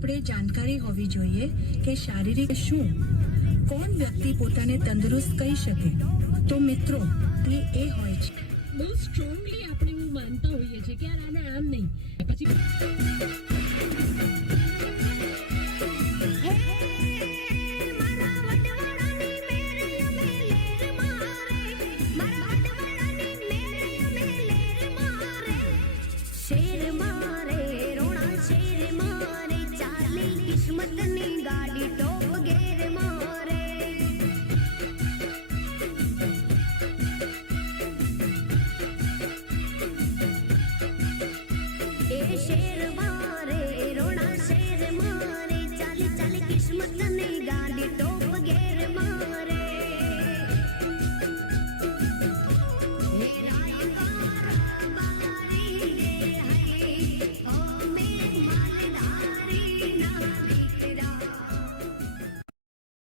આપણે જાણકારી હોવી જોઈએ કે શારીરિક શું કોણ વ્યક્તિ પોતાને તંદુરસ્ત કહી શકે. તો મિત્રો એ હોય છે બહુ સ્ટ્રોંગલી આપણે એવું માનતા હોઈએ છીએ કે યાર આને આમ નહીં પછી